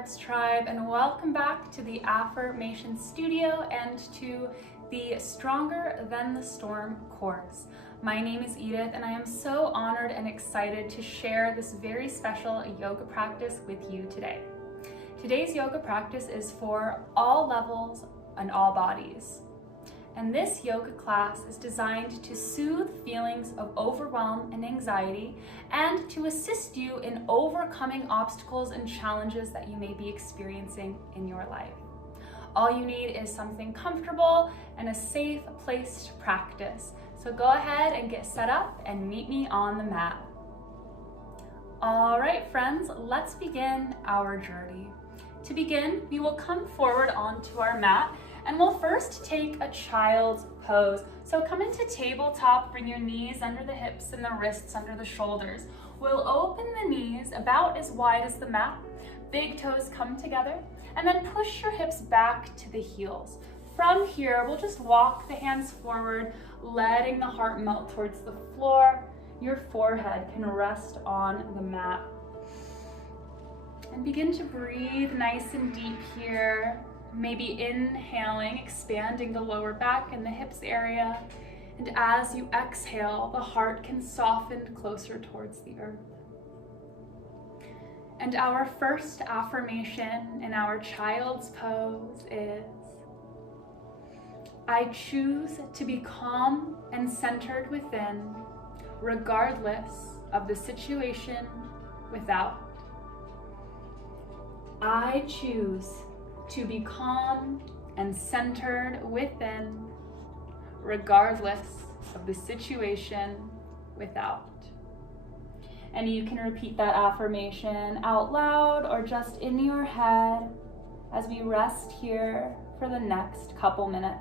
Hearts Tribe, and welcome back to the Affirmations Studio and to the Stronger Than the Storm course. My name is Edith, and I am so honored and excited to share this very special yoga practice with you today. Today's yoga practice is for all levels and all bodies. And this yoga class is designed to soothe feelings of overwhelm and anxiety and to assist you in overcoming obstacles and challenges that you may be experiencing in your life. All you need is something comfortable and a safe place to practice. So go ahead and get set up and meet me on the mat. All right, friends, let's begin our journey. To begin, we will come forward onto our mat and we'll first take a child's pose. So come into tabletop, bring your knees under the hips and the wrists under the shoulders. We'll open the knees about as wide as the mat. Big toes come together, and then push your hips back to the heels. From here, we'll just walk the hands forward, letting the heart melt towards the floor. Your forehead can rest on the mat. And begin to breathe nice and deep here. Maybe inhaling, expanding the lower back and the hips area. And as you exhale, the heart can soften closer towards the earth. And our first affirmation in our child's pose is, I choose to be calm and centered within, regardless of the situation without. I choose to be calm and centered within, regardless of the situation without. And you can repeat that affirmation out loud or just in your head as we rest here for the next couple minutes.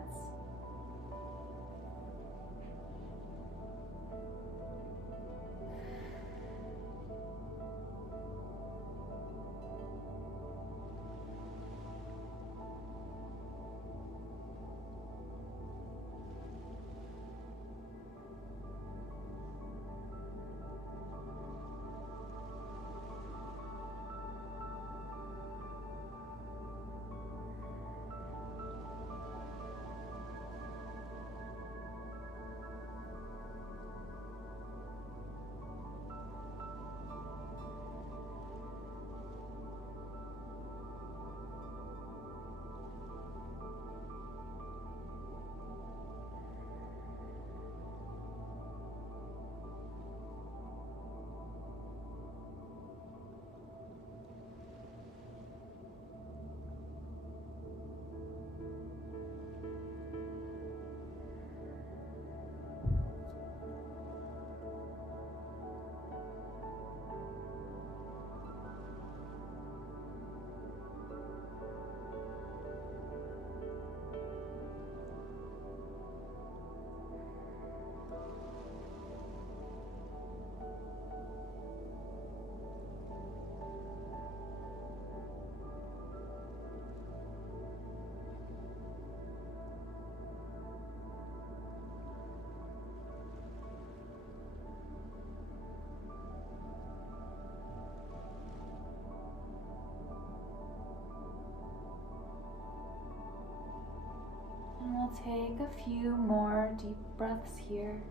We'll take a few more deep breaths here.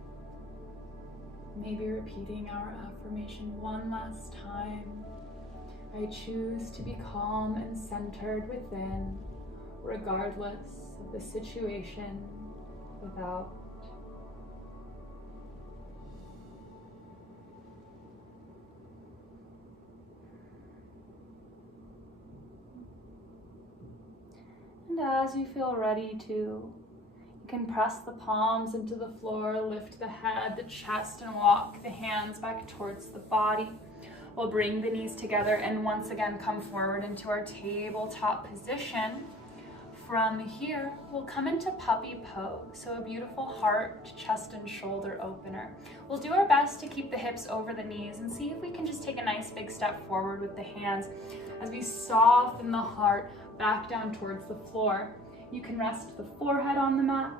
Maybe repeating our affirmation one last time. I choose to be calm and centered within, regardless of the situation without. And as you feel ready to, you can press the palms into the floor, lift the head, the chest, and walk the hands back towards the body. We'll bring the knees together and once again come forward into our tabletop position. From here, we'll come into puppy pose, so a beautiful heart, chest, and shoulder opener. We'll do our best to keep the hips over the knees and see if we can just take a nice big step forward with the hands as we soften the heart back down towards the floor. You can rest the forehead on the mat,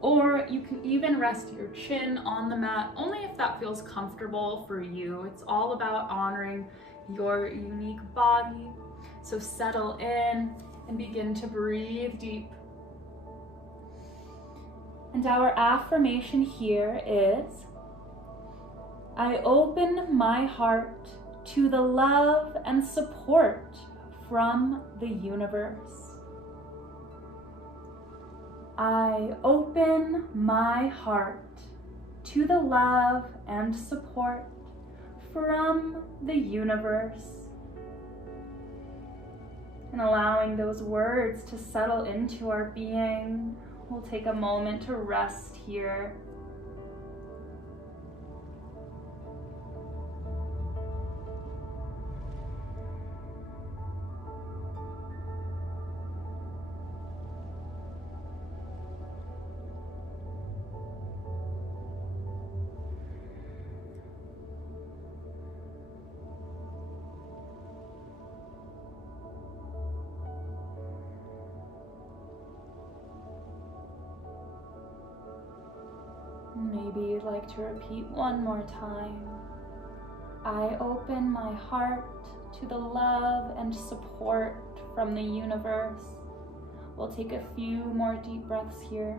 or you can even rest your chin on the mat, only if that feels comfortable for you. It's all about honoring your unique body. So settle in and begin to breathe deep. And our affirmation here is, I open my heart to the love and support from the universe. I open my heart to the love and support from the universe. And allowing those words to settle into our being, we'll take a moment to rest here. Maybe you'd like to repeat one more time. I open my heart to the love and support from the universe. We'll take a few more deep breaths here.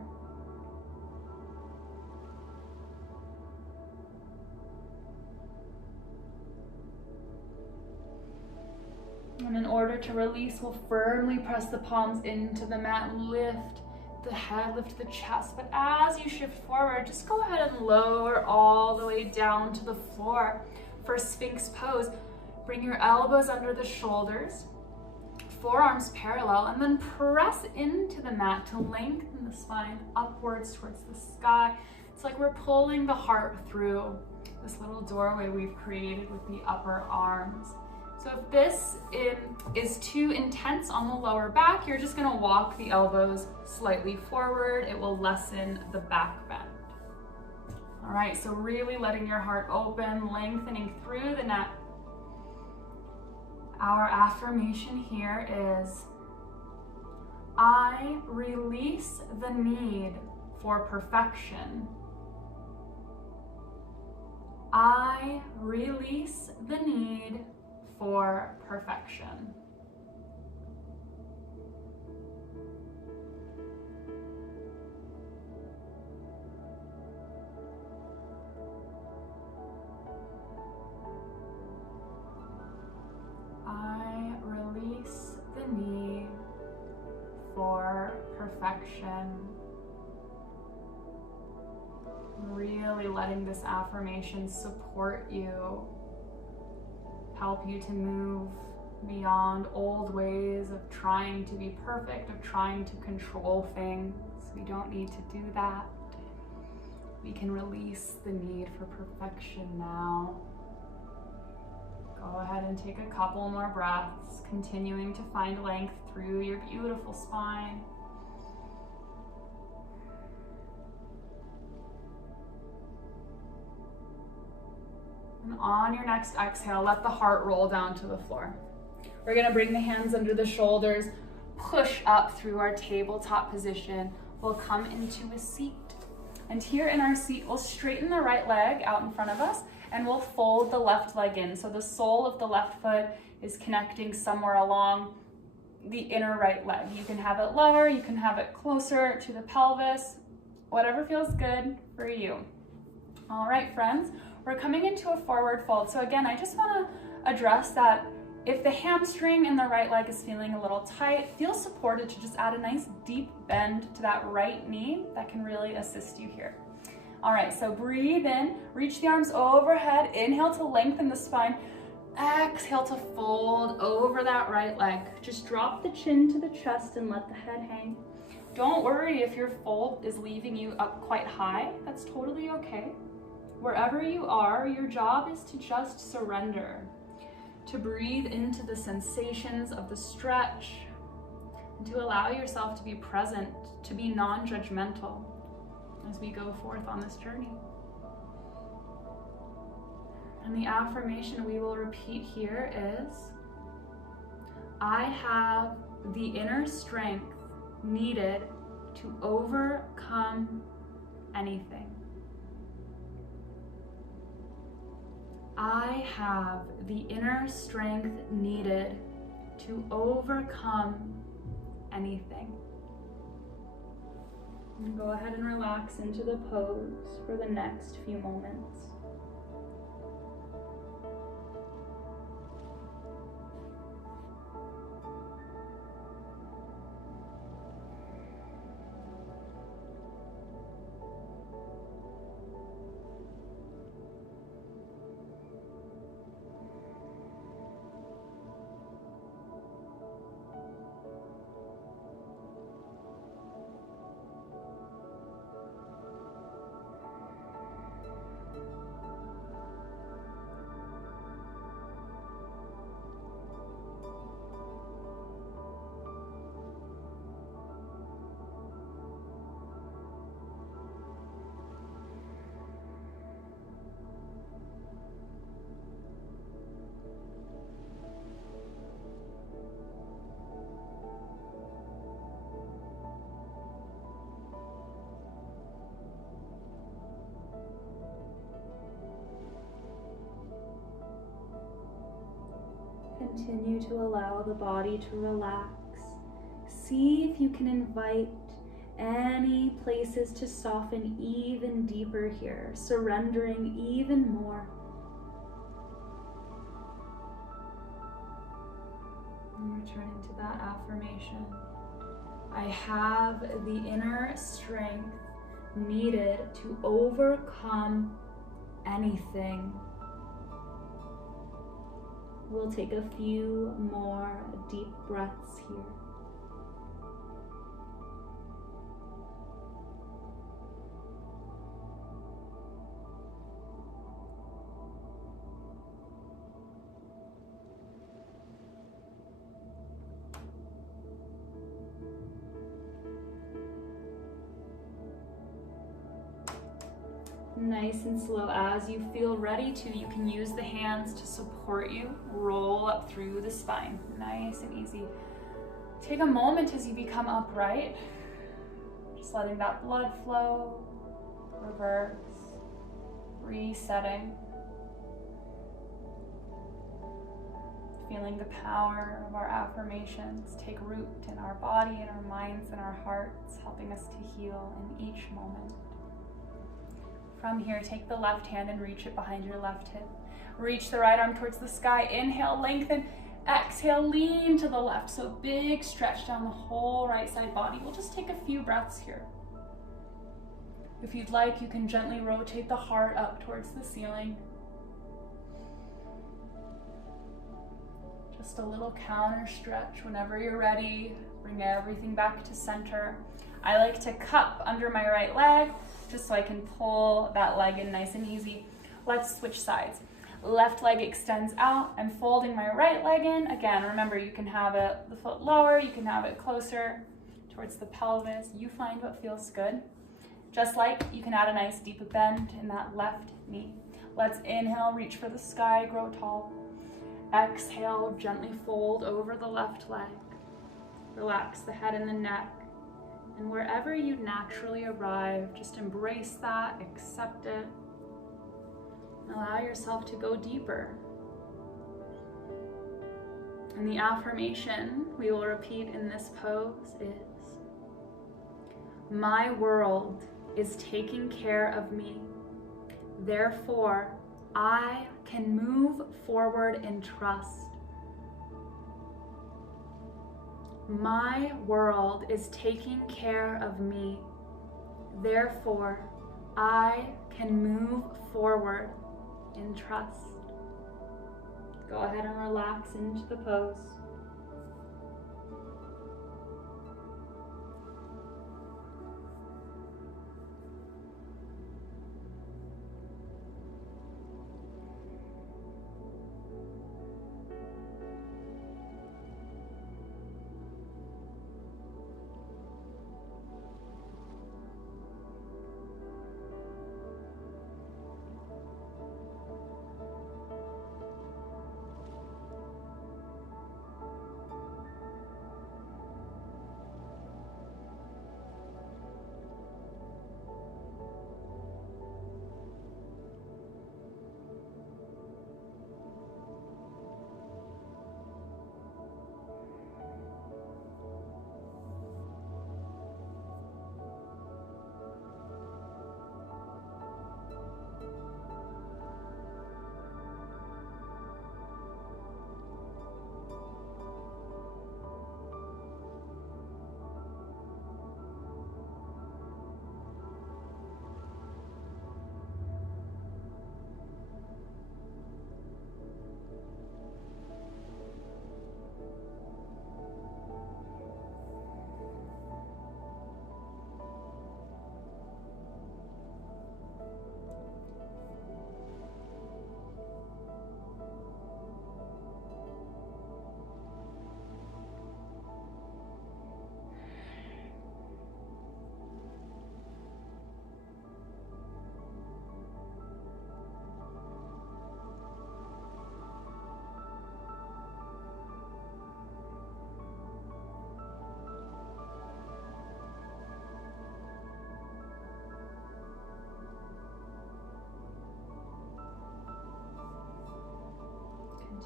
And in order to release, we'll firmly press the palms into the mat and lift the head, lift the chest. But as you shift forward, just go ahead and lower all the way down to the floor for Sphinx pose. Bring your elbows under the shoulders, forearms parallel, and then press into the mat to lengthen the spine upwards towards the sky. It's like we're pulling the heart through this little doorway we've created with the upper arms. So if this is too intense on the lower back, you're just gonna walk the elbows slightly forward. It will lessen the back bend. All right, so really letting your heart open, lengthening through the neck. Our affirmation here is, I release the need for perfection. I release the need for perfection. I release the need for perfection. Really letting this affirmation support you, help you to move beyond old ways of trying to be perfect, of trying to control things. We don't need to do that. We can release the need for perfection now. Go ahead and take a couple more breaths, continuing to find length through your beautiful spine. And on your next exhale, let the heart roll down to the floor. We're gonna bring the hands under the shoulders, push up through our tabletop position. We'll come into a seat. And here in our seat, we'll straighten the right leg out in front of us, and we'll fold the left leg in. So the sole of the left foot is connecting somewhere along the inner right leg. You can have it lower, you can have it closer to the pelvis, whatever feels good for you. All right, friends. We're coming into a forward fold. So again, I just want to address that if the hamstring in the right leg is feeling a little tight, feel supported to just add a nice deep bend to that right knee. That can really assist you here. All right, so breathe in, reach the arms overhead, inhale to lengthen the spine, exhale to fold over that right leg. Just drop the chin to the chest and let the head hang. Don't worry if your fold is leaving you up quite high. That's totally okay. Wherever you are, your job is to just surrender, to breathe into the sensations of the stretch, and to allow yourself to be present, to be non-judgmental as we go forth on this journey. And the affirmation we will repeat here is, I have the inner strength needed to overcome anything. I have the inner strength needed to overcome anything. And go ahead and relax into the pose for the next few moments. Continue to allow the body to relax. See if you can invite any places to soften even deeper here, surrendering even more. And returning to that affirmation. I have the inner strength needed to overcome anything. We'll take a few more deep breaths here. Nice and slow. As you feel ready to, you can use the hands to support you. Roll up through the spine. Nice and easy. Take a moment as you become upright. Just letting that blood flow. Reverse. Resetting. Feeling the power of our affirmations take root in our body, in our minds, and our hearts, helping us to heal in each moment. From here, take the left hand and reach it behind your left hip. Reach the right arm towards the sky. Inhale, lengthen. Exhale, lean to the left. So big stretch down the whole right side body. We'll just take a few breaths here. If you'd like, you can gently rotate the heart up towards the ceiling. Just a little counter stretch. Whenever you're ready, bring everything back to center. I like to cup under my right leg, just so I can pull that leg in nice and easy. Let's switch sides. Left leg extends out. I'm folding my right leg in. Again, remember, you can have it the foot lower, you can have it closer towards the pelvis. You find what feels good. Just like you can add a nice deep bend in that left knee. Let's inhale, reach for the sky, grow tall. Exhale, gently fold over the left leg. Relax the head and the neck. And wherever you naturally arrive, just embrace that, accept it, and allow yourself to go deeper. And the affirmation we will repeat in this pose is, my world is taking care of me. Therefore, I can move forward in trust. My world is taking care of me. Therefore, I can move forward in trust. Go ahead and relax into the pose.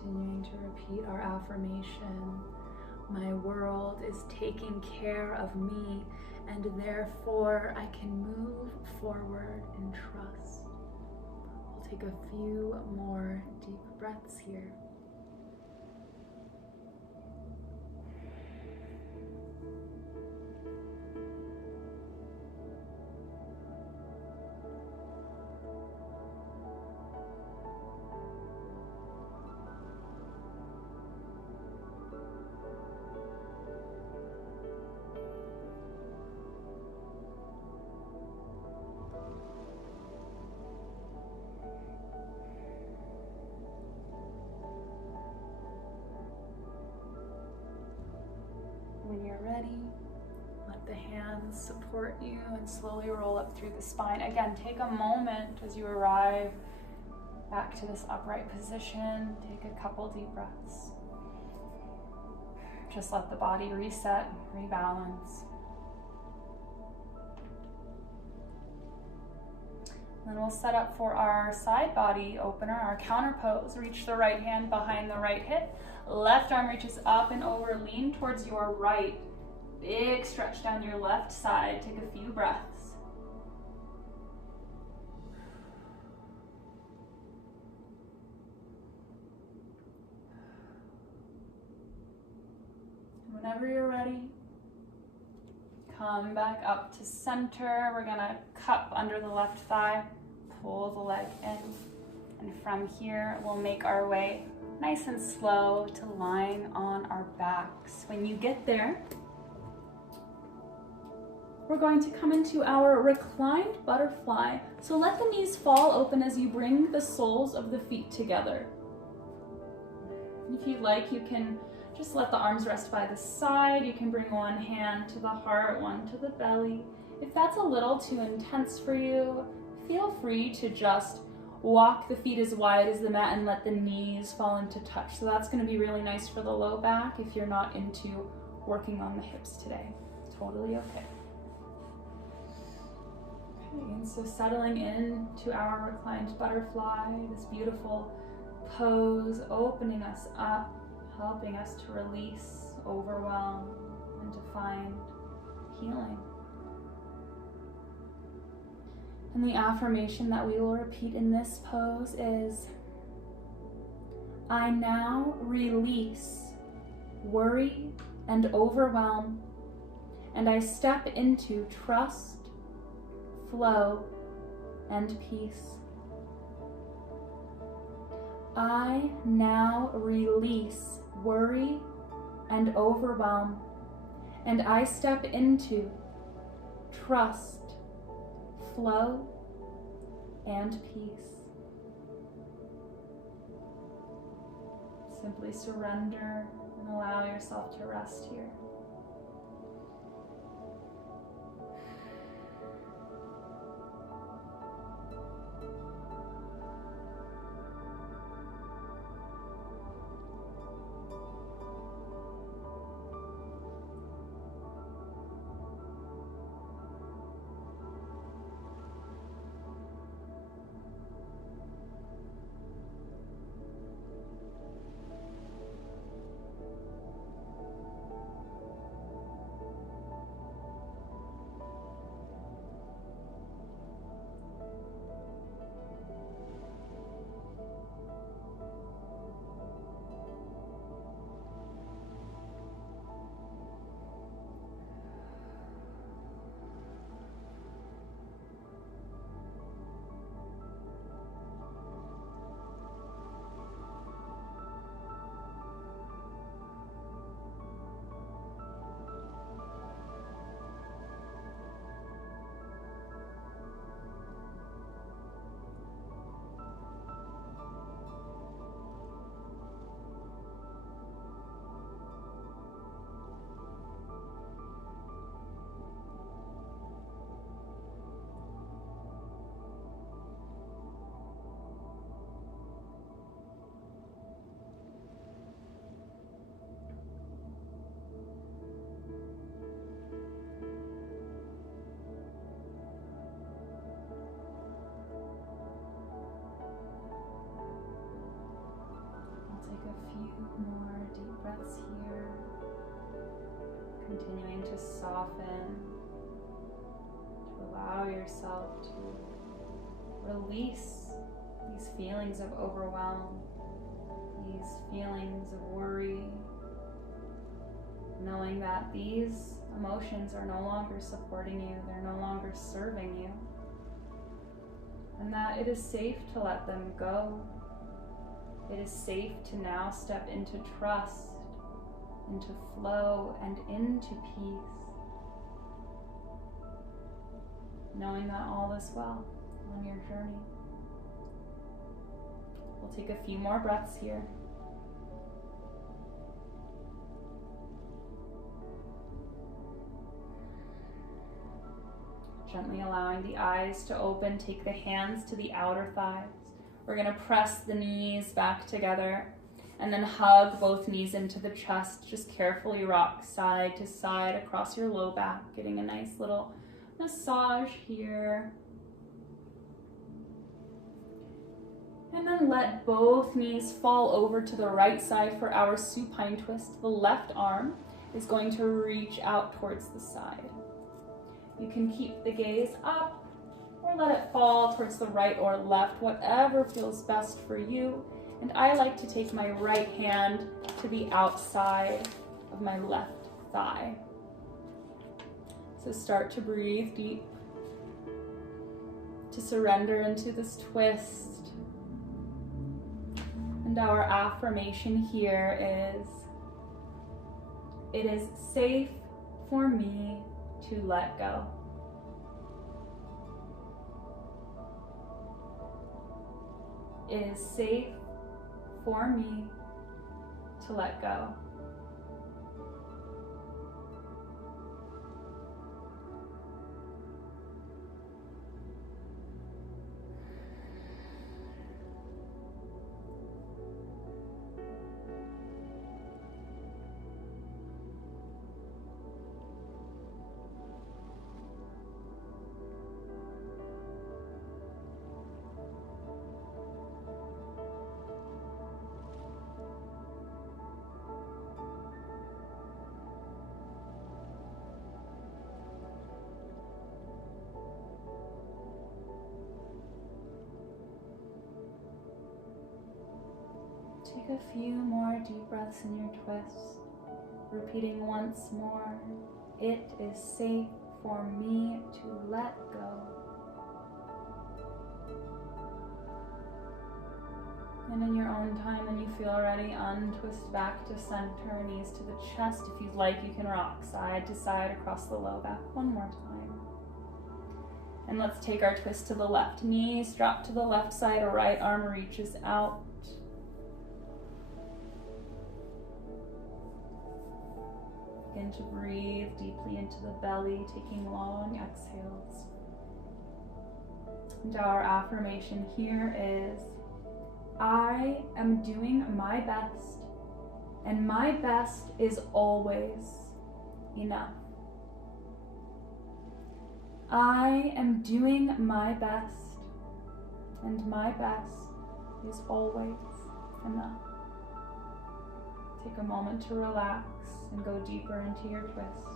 Continuing to repeat our affirmation. My world is taking care of me, and therefore I can move forward in trust. We'll take a few more deep breaths here. When you're ready, let the hands support you and slowly roll up through the spine. Again, take a moment as you arrive back to this upright position. Take a couple deep breaths. Just let the body reset, rebalance. Then we'll set up for our side body opener, our counter pose. Reach the right hand behind the right hip. Left arm reaches up and over, lean towards your right. Big stretch down your left side. Take a few breaths. Whenever you're ready, come back up to center. We're gonna cup under the left thigh, pull the leg in, and from here we'll make our way nice and slow to lying on our backs. When you get there, we're going to come into our reclined butterfly. So let the knees fall open as you bring the soles of the feet together. If you'd like, you can just let the arms rest by the side. You can bring one hand to the heart, one to the belly. If that's a little too intense for you, feel free to just walk the feet as wide as the mat and let the knees fall into touch. So that's going to be really nice for the low back if you're not into working on the hips today. Totally okay. Okay, and so settling in to our reclined butterfly, this beautiful pose, opening us up, helping us to release overwhelm and to find healing. And the affirmation that we will repeat in this pose is, I now release worry and overwhelm, and I step into trust, flow, and peace. I now release worry and overwhelm, and I step into trust, flow, and peace. Simply surrender and allow yourself to rest here. a few more deep breaths here. Continuing to soften, to allow yourself to release these feelings of overwhelm, these feelings of worry, knowing that these emotions are no longer supporting you, they're no longer serving you, and that it is safe to let them go. It is safe to now step into trust, into flow, and into peace, knowing that all is well on your journey. We'll take a few more breaths here. Gently allowing the eyes to open, take the hands to the outer thighs. We're going to press the knees back together and then hug both knees into the chest. Just carefully rock side to side across your low back, getting a nice little massage here. And then let both knees fall over to the right side for our supine twist. The left arm is going to reach out towards the side. You can keep the gaze up or let it fall towards the right or left, whatever feels best for you. And I like to take my right hand to the outside of my left thigh. So start to breathe deep, to surrender into this twist. And our affirmation here is, it is safe for me to let go. It is safe for me to let go. Take a few more deep breaths in your twist, repeating once more, it is safe for me to let go. And in your own time, when you feel ready, untwist back to center, knees to the chest. If you'd like, you can rock side to side across the low back one more time. And let's take our twist to the left. Knees drop to the left side, right arm reaches out. Begin to breathe deeply into the belly, taking long exhales. And our affirmation here is, I am doing my best, and my best is always enough. I am doing my best, and my best is always enough. Take a moment to relax and go deeper into your twist.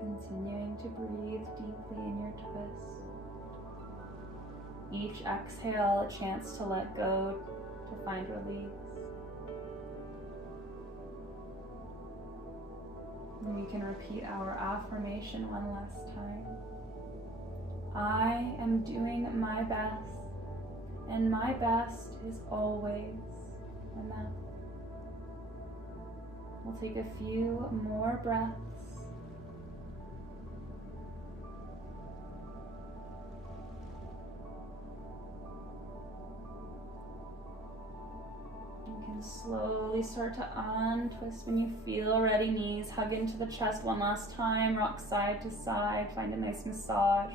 Continuing to breathe deeply in your twist. Each exhale, a chance to let go, to find release. And we can repeat our affirmation one last time. I am doing my best, and my best is always enough. We'll take a few more breaths. Slowly start to untwist when you feel ready. Knees hug into the chest one last time. Rock side to side. Find a nice massage.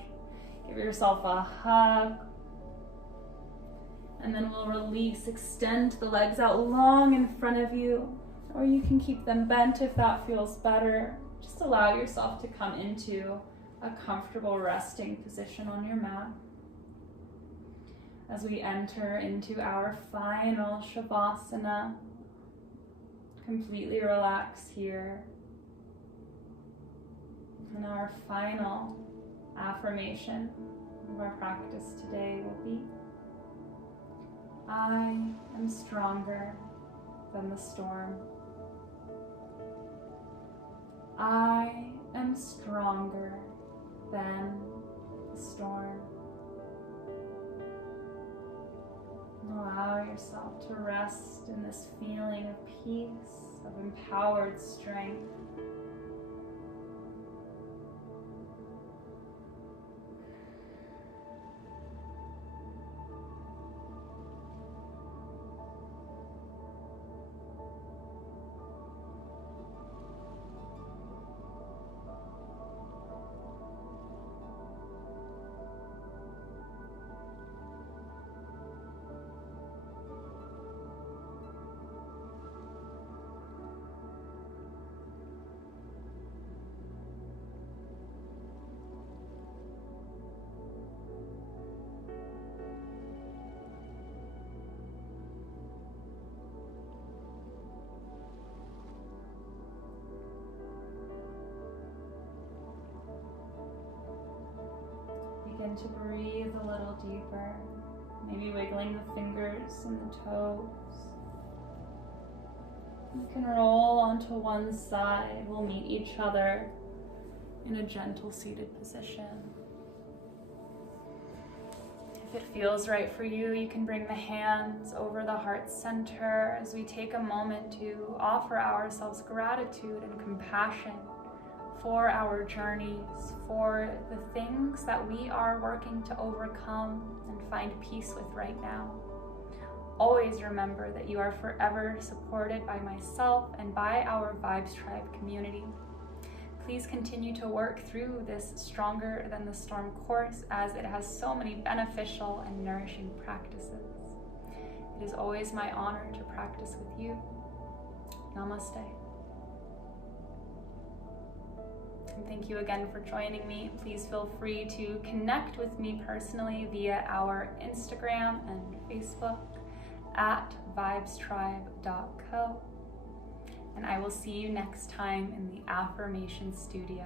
Give yourself a hug. And then we'll release. Extend the legs out long in front of you. Or you can keep them bent if that feels better. Just allow yourself to come into a comfortable resting position on your mat. As we enter into our final Shavasana, completely relax here. And our final affirmation of our practice today will be, I am stronger than the storm. I am stronger than the storm. Allow yourself to rest in this feeling of peace, of empowered strength. Begin to breathe a little deeper, maybe wiggling the fingers and the toes. You can roll onto one side. We'll meet each other in a gentle seated position. If it feels right for you, you can bring the hands over the heart center as we take a moment to offer ourselves gratitude and compassion for our journeys, for the things that we are working to overcome and find peace with right now. Always remember that you are forever supported by myself and by our Vibes Tribe community. Please continue to work through this Stronger Than the Storm course, as it has so many beneficial and nourishing practices. It is always my honor to practice with you. Namaste. And thank you again for joining me. Please feel free to connect with me personally via our Instagram and Facebook at vibestribe.co. And I will see you next time in the Affirmation Studio.